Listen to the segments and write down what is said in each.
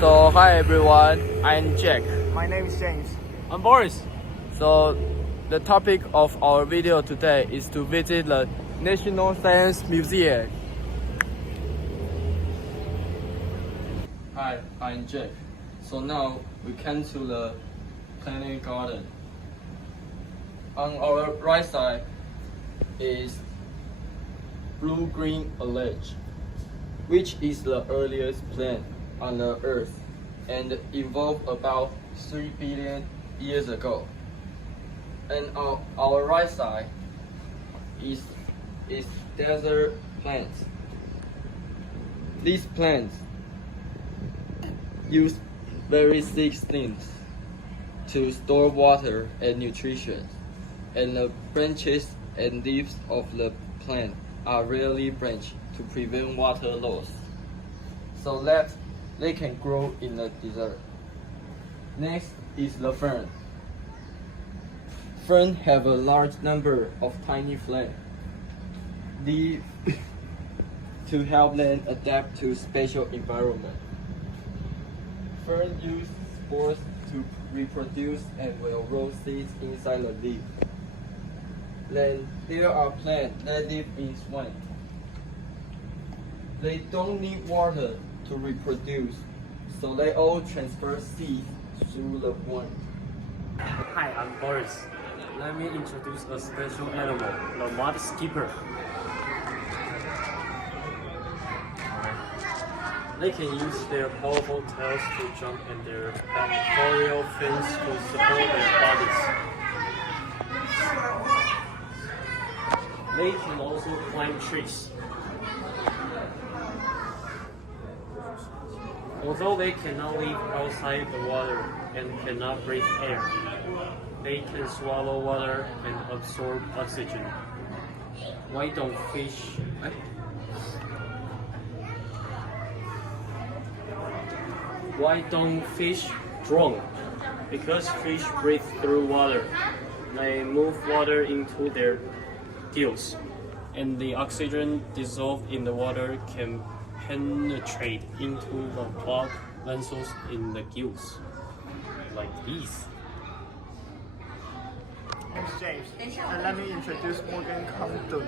So hi everyone, I'm Jack. My name is James. I'm Boris. So the topic of our video today is to visit the National Science Museum. Hi, I'm Jack. So now we come to the Planet Garden. On our right side is blue-green algae, which is the earliest plant on the Earth and evolved about 3 billion years ago. And on our right side is desert plants. These plants use very thick stems to store water and nutrition, and the branches and leaves of the plant are rarely branched to prevent water loss, so that they can grow in the desert. Next is the fern. Ferns have a large number of tiny flames to help them adapt to special environment. Ferns use spores to reproduce and will roll seeds inside the leaf. Then there are plants that live in swamp. They don't need water to reproduce, so they all transfer seeds through the wind. Hi, I'm Boris. Let me introduce a special animal, the mud skipper. They can use their powerful tails to jump and their pectoral fins to support their bodies. They can also climb trees. Although they cannot live outside the water and cannot breathe air, they can swallow water and absorb oxygen. Why don't fish drown? Because fish breathe through water. They move water into their gills, and the oxygen dissolved in the water can penetrate into the blood vessels in the gills, like these. My name is James, and let me introduce Morgan condor.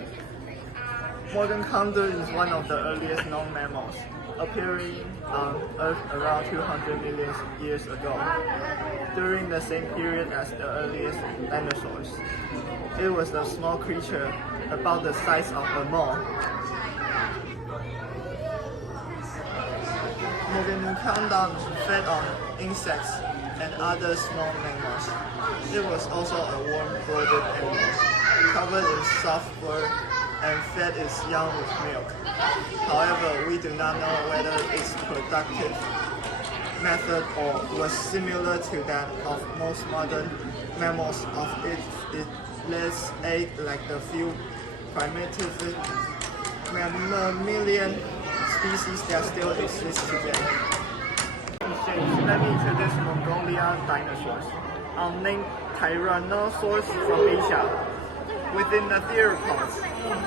Morgan condor is one of the earliest known mammals, appearing on Earth around 200 million years ago, during the same period as the earliest dinosaurs. It was a small creature about the size of a mole. Morgan condor fed on insects and other small mammals. It was also a warm-blooded animal, covered in soft fur and fed its young with milk. However, we do not know whether its productive method was similar to that of most modern mammals of it lays eggs like the few primitive mammalian species that still exist today. Let me introduce Mongolian dinosaurs, named Tyrannosaurus from Asia. Within the theropods,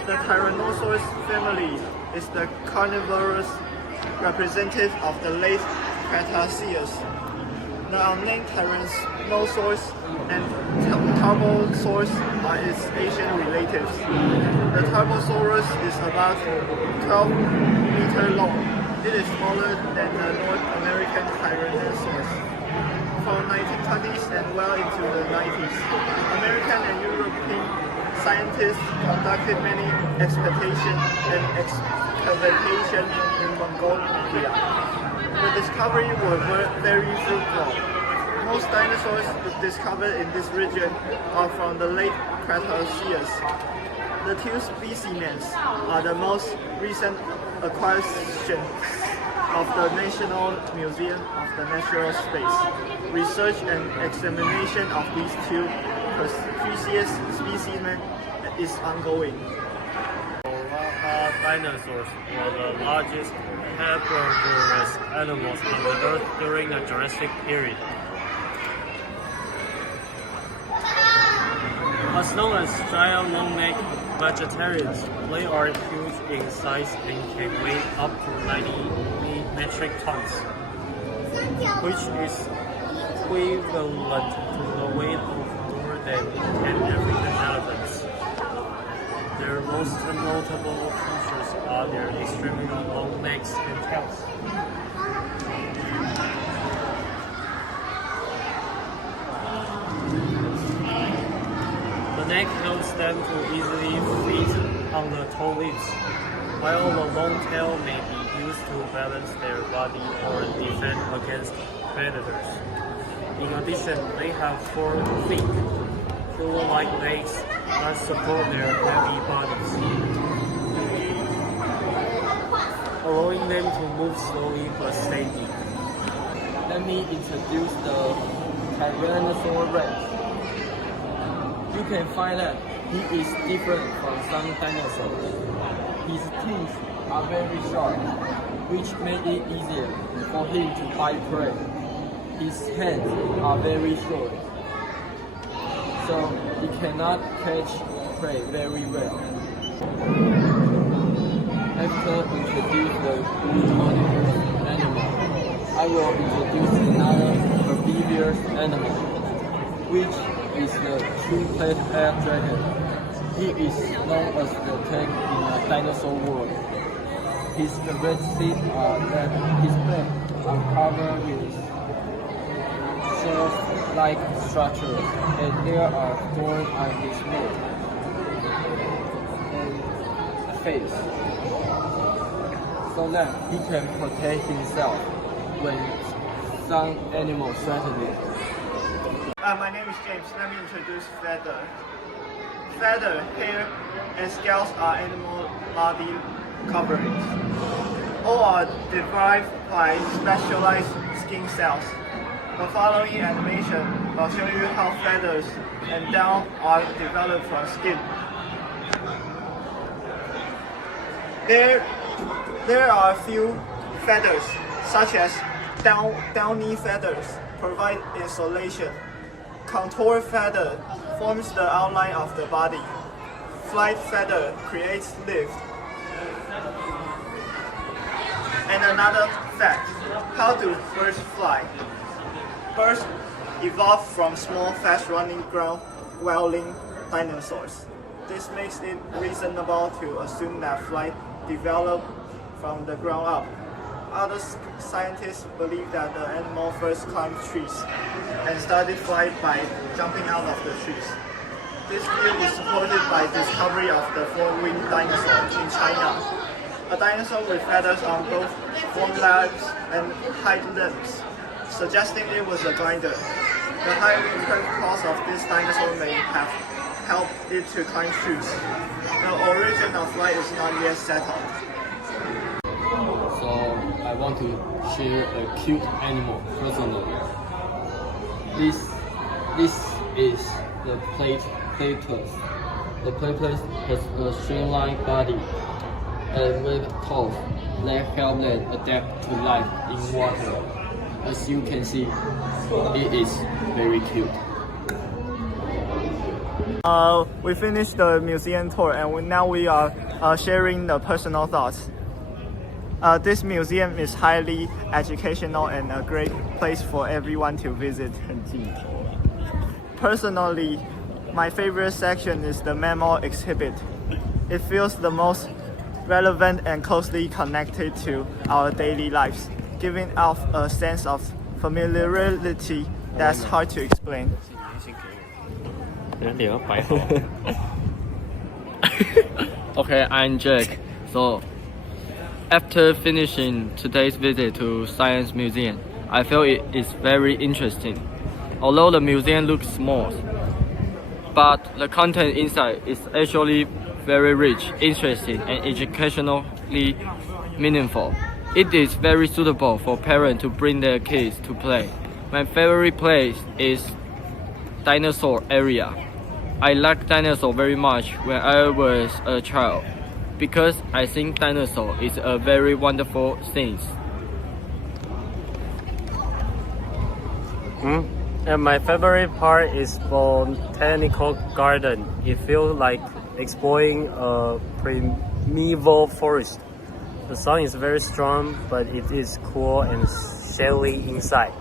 the Tyrannosaurus family is the carnivorous representative of the late Cretaceous. The unnamed Tyrannosaurus and Tarbosaurus are its Asian relatives. The Tarbosaurus is about 12 meters long. It is smaller than the North American Tyrannosaurus. From 1920s and well into the 90s, American and European scientists conducted many expeditions and excavations in Mongolia. The discovery were very fruitful. Most dinosaurs discovered in this region are from the late Cretaceous. The two specimens are the most recent acquisitions of the National Museum of the Natural Space. Research and examination of these two precious specimens is ongoing. Dinosaurs were the largest herbivorous animals on the Earth during the Jurassic period. As known as giant long-necked vegetarians, they are huge in size and can weigh up to 90 metric tons. which is equivalent to the weight of more than 10 African elephants. Their most notable features are their extremely long legs and tails. The neck helps them to easily feed on the tall leaves, while the long tail may be used to balance their body or defend against predators. In addition, they have 4 thick, claw-like legs that support their heavy bodies, allowing them to move slowly but steady. Let me introduce the Tyrannosaurus Rex. You can find that he is different from some dinosaurs. His teeth are very sharp, which make it easier for him to bite prey. His hands are very short, so he cannot catch prey very well. After introducing the omnivorous animal, I will introduce another herbivorous animal, which is the true-plant air dragon. He is known as the king in the dinosaur world. His characteristics are that his legs are covered with shells-like structures, and there are thorns on his neck and face, so that he can protect himself when some animals threaten him. My name is James. Let me introduce feather. Feather, hair, and scales are animal body coverings. All are derived by specialized skin cells. The following animation will show you how feathers and down are developed from skin. There are a few feathers, such as downy feathers, provide insulation. Contour feather forms the outline of the body. Flight feather creates lift. And another fact, how do birds fly? Birds evolved from small, fast-running ground-dwelling dinosaurs. This makes it reasonable to assume that flight developed from the ground up. Other scientists believe that the animal first climbed trees and started flight by jumping out of the trees. This view is supported by discovery of the four-winged dinosaur in China. A dinosaur with feathers on both forelegs and hind limbs, suggesting it was a glider. The high wing claws of this dinosaur may have helped it to climb trees. The origin of flight is not yet settled. So I want to share a cute animal personally. This is the platypus. The platypus has a streamlined body and with claws that help them adapt to life in water. As you can see, it is very cute. We finished the museum tour, and now we are sharing the personal thoughts. This museum is highly educational and a great place for everyone to visit. Personally, my favorite section is the mammal exhibit. It feels the most relevant and closely connected to our daily lives, giving off a sense of familiarity that's hard to explain. Okay, I'm Jack. So, after finishing today's visit to Science Museum, I feel it is very interesting. Although the museum looks small, but the content inside is actually very rich, interesting, and educationally meaningful. It is very suitable for parents to bring their kids to play. My favorite place is dinosaur area. I like dinosaur very much when I was a child because I think dinosaur is a very wonderful thing. And my favorite part is botanical garden. It feels like exploring a primeval forest. The sun is very strong, but it is cool and shady inside.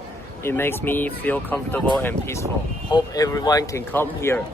It makes me feel comfortable and peaceful. Hope everyone can come here.